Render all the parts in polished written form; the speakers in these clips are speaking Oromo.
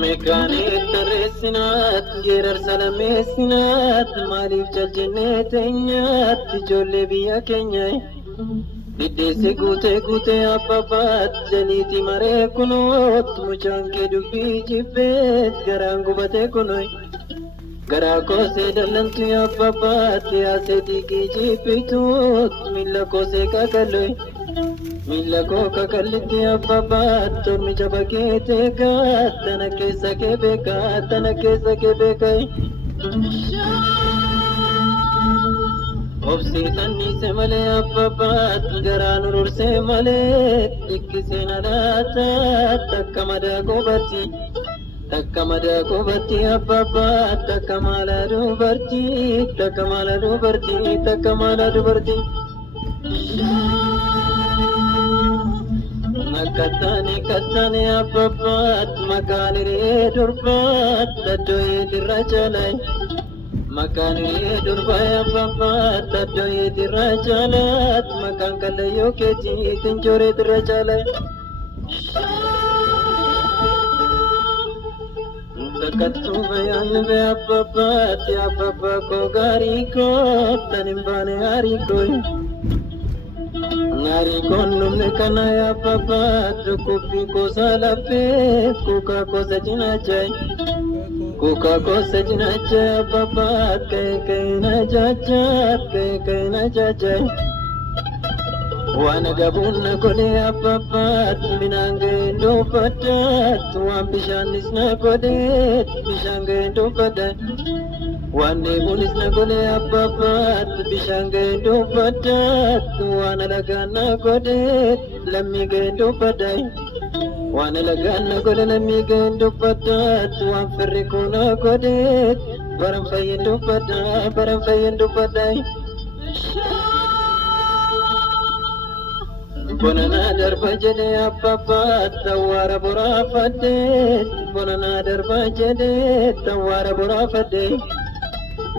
Mekane taresinat, gerar salamesinat, malif jaljenetenyat, ijoollee biyya keenyaa. Diddeesse guute abbabaat, jaliiti maree kunoot, mucaan kee dubbii jibbeet, garaan gubatee kunoy. Garaa koosee dallantu abbabaat, yaasee diigii jibbituut, miilla koosee kakaloy. Mila koo kakallitti abbabaat, tormicha bakeetee gaat, tana keessa kee beekaa, tana keessa kee beekay. Obsiisan dhiise malee abbabaat, garaan urursee malee, dhikkiseen alaataa, takka madaa qubatti. Takka madaa qubatti abbabaat, takka maala dubartii, takka maala dubartii, takka maala dubartii. Nakatani abbabaat, makaaniree durbaat, daddooyee dirra jalay. Makaaniree durbaa abbabaat, daddooyee dirra jalaat, makaan kallayyoo keetii tinjooree dirra jalay. Takkattuu bayyaan bee abbabaat, abbabaa koo gaarii koo, tan hin baane haarii koo. Nari konumne kana ya papa tukupi kosa lape kuka kosa jinachai papa kai na jaja wana gabuna kole ya papa minange ndo patat wan bishanis na kode bishange ndo patat Wane bunis na gole abbabaat, bishange ndo patat, wana lagana gode, lamige ndo paday. Wana lagana gode, lamige ndo patat, wan ferrikuna gode, baram faye ndo paday. Bonana darba jede abbabaat, tawara borafade, bonana darba jede, tawara borafade.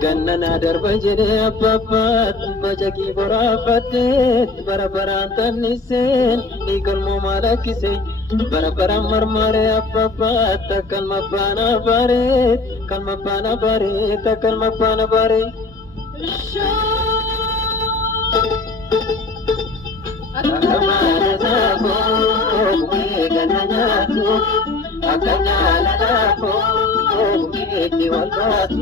Gannana darba jede abbabaat, bajaki boraafateet, barabaraan tannisen, ni galmoo maalakkise. Barabaraan marmare abbabaat, kalma baana bareet, kalma baana bareet, kalma baana bareet. Akkamana saafoo, bukkee ganna nyaatu, akka jaalalaafoo, bukkeetti wal baatu,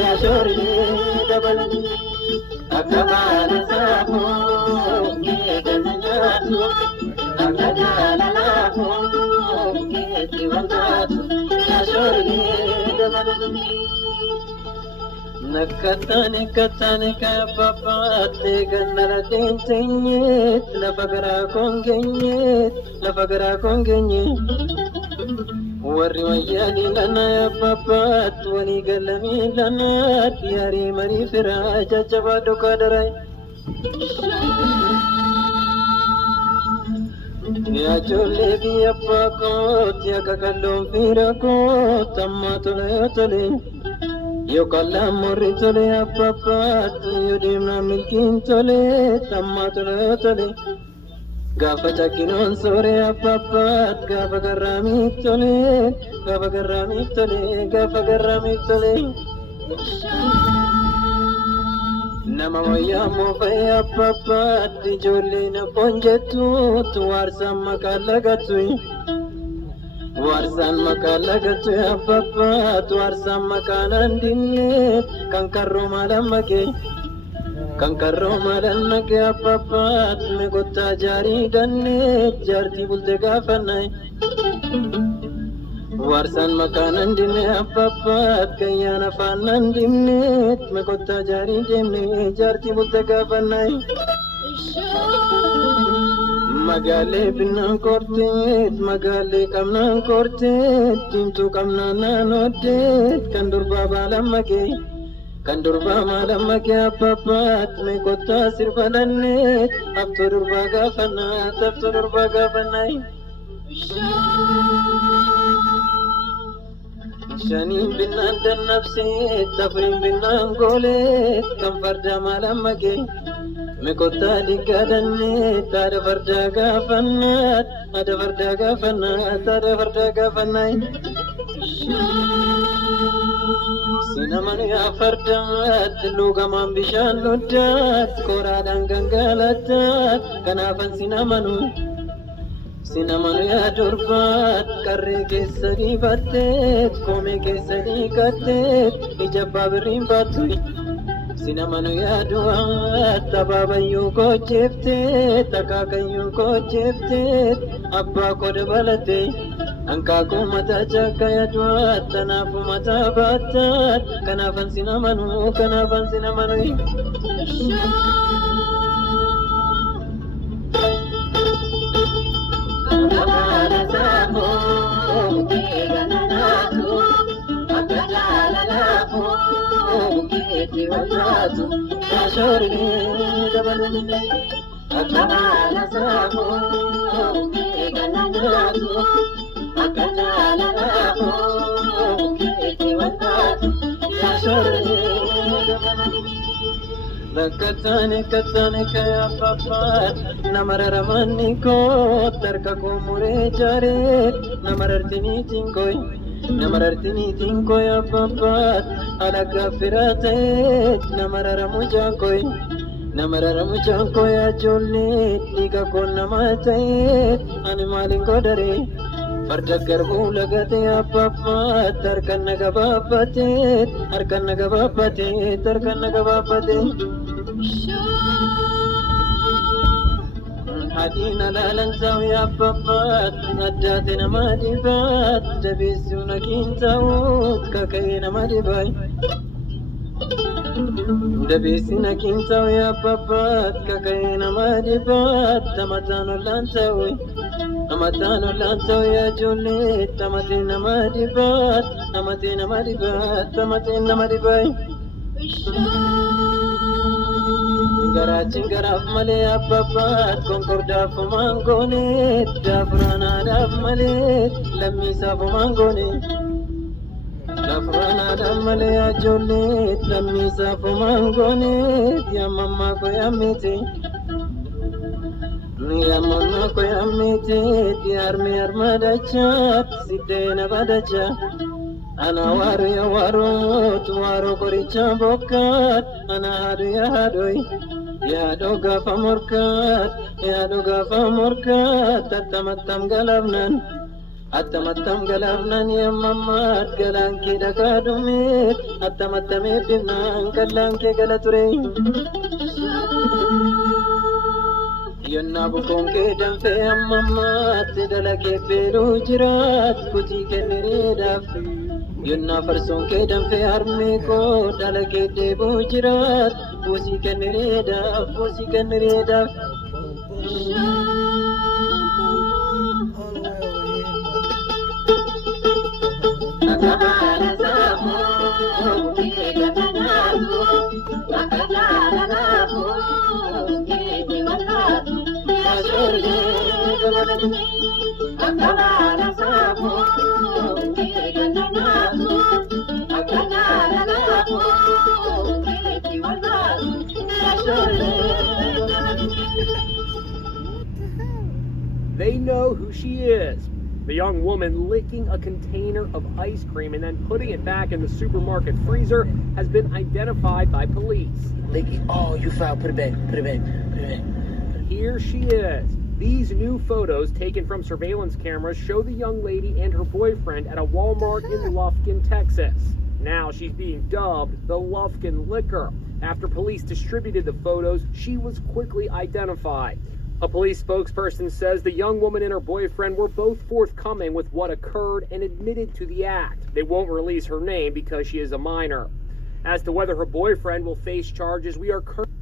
yaa shorrii dabalatu. Akkamana saafoo, bukkee ganna nyaatu, akka jaalalaafoo, bukkeetti wal baatu, yaa shorrii dabalatu. Nakatane kapapaate gannara teenyet lafa garaa kongenye warri wayyaani lana papaat wani galami lana diyaari mari fira jajjaba doka darai ya jolle biya pakot ya kakallon fira ko tamma tole Yo kalla morri tole abbabaat, yo deemna milkiin tole, tamma tole. Gaafa chakkinoon soore abbabaat, gaafa garraamiif tole. Nama wayyaa moofa'ee abbabaat, ijoolleen abboon jettuut, waarsaan maqaan lagattu. Warsan makala gatu abbabaat, warsan makanan dinnet, kan karro malam make abbabaat, me gotta jari dannet, jarti bulte gafanai. Warsan makanan dinne apappat kayyana fanan dimne mekotta jari demne jarti mutaka fanai magale binan kortet magale kamnan kortet timtu kamnan nanodet kandurba balamake kandurba malamake apappat mekotta sirbalanne apturba gafanai Shanin binan dan nafsi tafrin binan golet kam farda malamake mekotta digadanne tada farda gafannat tada farda gafannai sinaman ya fardat lugaman bishan nuddat koradan gangalatat kanafan Sinamanu ya durbat karre keessa dibatte kome keessa digatte ija babirin batui Sinamanu ya duat tababayyu kojefte takakayyu kojefte abba kod balate anka ko mata chaka ya duat tanafu mata batat kanafan sinamanu Katane kaya papat namararamanni ko tarka ko mure jare namarartini tinkoy papat alaga firate namararamu jankoy ajolle diga ko namate animalin godare farda garbu lagate papat tarkan nagabapate Hadina lalan sawi appapat nadate namadibat dabisuna kintaut kakai namadibai dabisina kintawi appapat kakai namadibat tamatano lantawi ajolle tamate namadibai Garachin garaf male appapat konkorda fumangone dafrana daf male lamisa fumangone dafrana daf male ajolle lamisa fumangone yamma ko yamite diarme armadachat sidena badacha ana waru ya tuwaro koricha bokat ana hadu ya hadoi ya doga famorkat atamattam galabnan ya mammat galanki dakadumit atamattam ebdinan galanki galature Yonna bukon ke danfe mammat dalake pelu jirat kuchi kenredaf Yonna farson ke danfe harme ko dalake debu jirat kuchi kenredaf They know who she is. The young woman licking a container of ice cream and then putting it back in the supermarket freezer has been identified by police. Licking, oh, you foul, put it back. Here she is. These new photos taken from surveillance cameras show the young lady and her boyfriend at a Walmart in Lufkin, Texas. Now she's being dubbed the Lufkin Licker. After police distributed the photos, she was quickly identified. A police spokesperson says the young woman and her boyfriend were both forthcoming with what occurred and admitted to the act. They won't release her name because she is a minor. As to whether her boyfriend will face charges, we are currently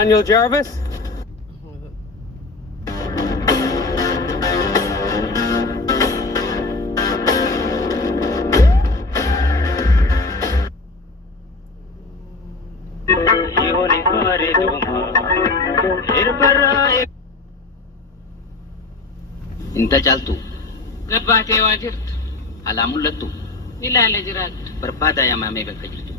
Daniel Jarvis? Inta caaltu gabbaatee waa jirtu alaa mul'attu ilaala jiraattu barbaada yaamamee bakka jirtu.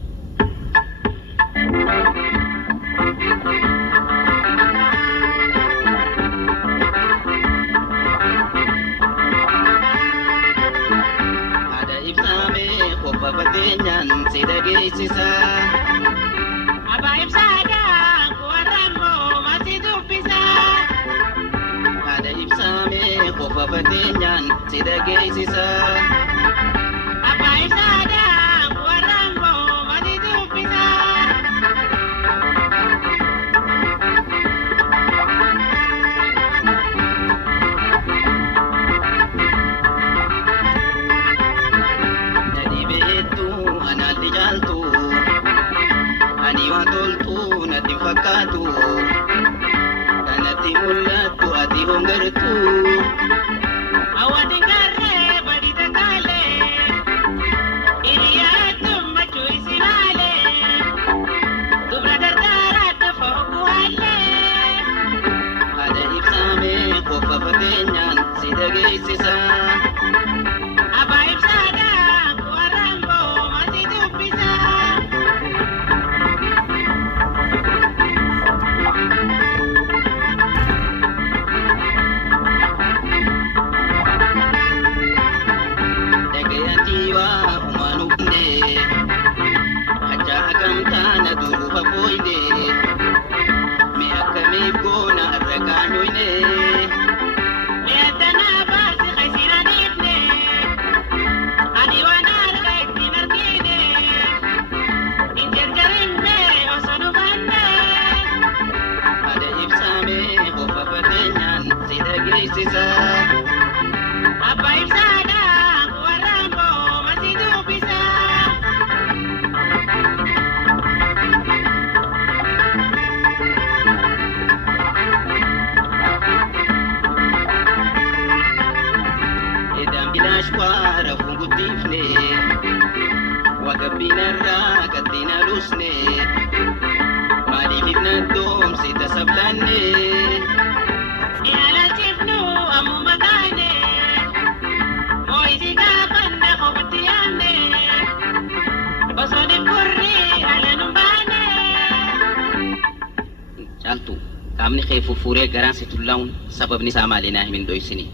Haadha ibsaamee qofa fakkeenyaan si dhageessisa. Abaa ibsaadhaan Oromoo masi dubbisa. Haadha ibsaamee qofa fakkeenyaan si dhageessisa. Abaa ibsaadhaan Oromoo masi dubbisa. Nadi beektu anaatti caaltu ani waan toltu natti fakkaatu kanatti mul'attu ati hongartu. Awwaati garee badii takaalee hiriyaatu machuu isinaalee dubra gargaaraatti fo'u haallee. Haadha ibsaamee qofa fakkeenyaan si dhageessisa. Abaa ibsaadhaan Oromoo masi dubbisa. Dhagayantiiwa uumaan hubnee hajaa hagamtaana duuba booynee mee akkamiif goona irra kaanyoynee. Leetanaa baasi qeessiraniifne ani waan arga ittiin argine hin jarjarinne osoo nu banne. Haadha ibsaamee qofa fakkeenyaan si dhageessisa. Abbaa ibsaadhaan Oromoo masi dubbisa. Edaan bilaashwaa rafuun guddiifne wagabbiinarraa gattiin aluusne maaliif ifna doomsi tasablanne. Ilaalchifnu ammuma taane moo'isi gaafanna qofatti yaanne osoo dhibburri ala nu baane. Caaltu qaamni kee furfuuree garaan si tullaa'uun sababni isaa maali naa himin dhoysini.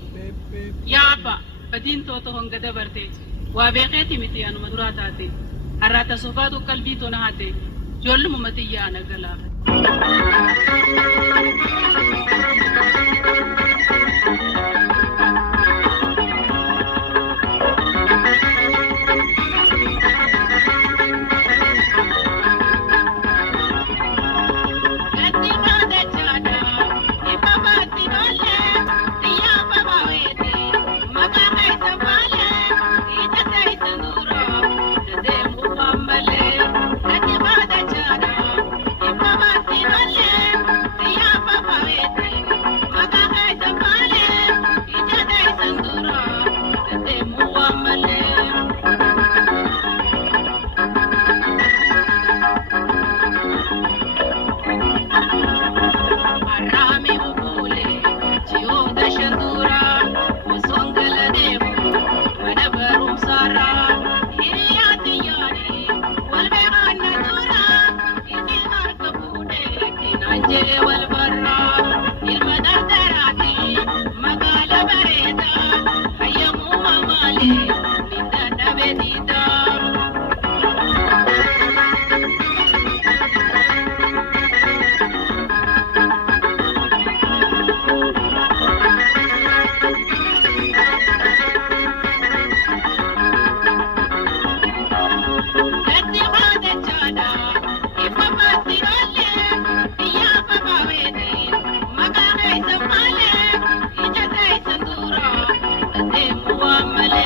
Yaa abbaa badiin toota honga dabarte waa beekeeti miti anuma duraa taate har'aata sofaatu qalbii tona hate ijoolluma xiyyaa ana galaafa. Gatti baada jaada ifa baatti nolle xiyyaa babaweeti maqaa keessa baale ija keessa dura deemu waamale. Gatti baada jaada ifa baatti nolle xiyyaa babaweeti maqaa keessa baale ija keessa dura deemu waamale. Arami bubule, jiota shandura, musongala deemu, mana barumsara, hiriyati yaani, walbeekanna dura, isi harka fuudhe, tinanje wal barra, ilma dardaraati, magaala bareeda, hayyamuma maali, ninda dhabeetida. Gatti baada jaada ifa baatti nolle xiyyaa babaweeti maqaa keessa maale ija keessa dura deemu waamale.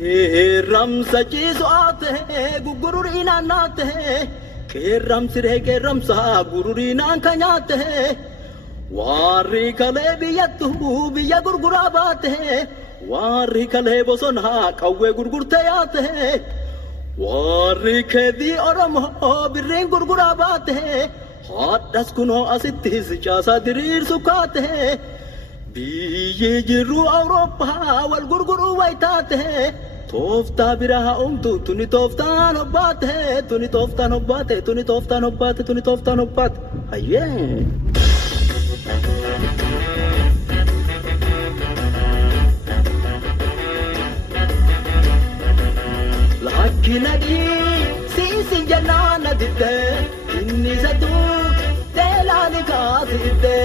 Ramsa chisoate gugurina nate keram sire keram sa gururina kanyate wari kale biyatu biya gurgurabate wari kale bosona kawe gurgurte yate wari kedi oromo birren gurgurabate hadas kuno asittis chasa dirir sukate biye jiru Europa wal gurguru waitate Tofta biraha tuni tofta nobate, tuni tofta nobate, tuni tofta nobate, tuni tofta nobate. Aye. Lakina di si janana ditte, inni satu tela di kasite.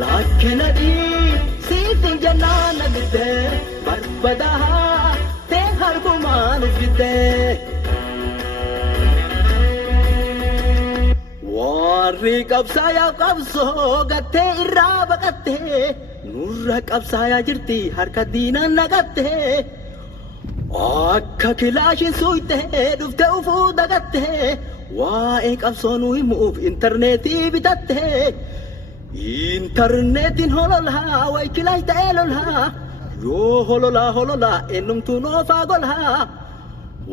Lakina di si janana ditte, barbadaha te har kumanu ditte. Warri qabsaya qabso gatte irra baqatte nurra qabsaya jirti harka diina nagatte akka kilaashin suyte dhufte ufuu dagatte waa'ee qabsoo nu himuuf intarneetii bitatte intarneetiin hololaa way kilaash ta'ee lolaa yoo hololaa ennumtuu noofaa golaa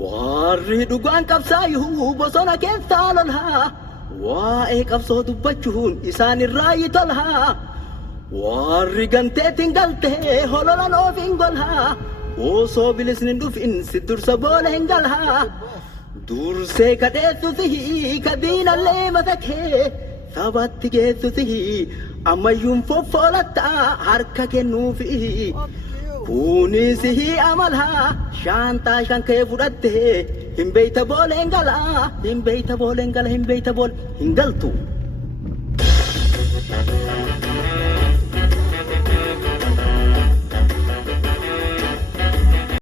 warri dhugaan qabsaayuu bosona keessaa lolaa waa'ee qabsoo dubbachuun isaan irraa yitolhaa warri ganteetiin galtee hololan oof hin golhaa osoo bilisni dhufin si dursa boola hin galhaa dursee kadheessu sihii ka diinallee matakee sabatti geessu sihii ammayyuun foffoolatta harka kennuufi kuni sihii amalhaa shaantaa shankee fudhattee hin beeyta booleen galaa hin beeyta booleen gala hin beeyta bool hin galtu.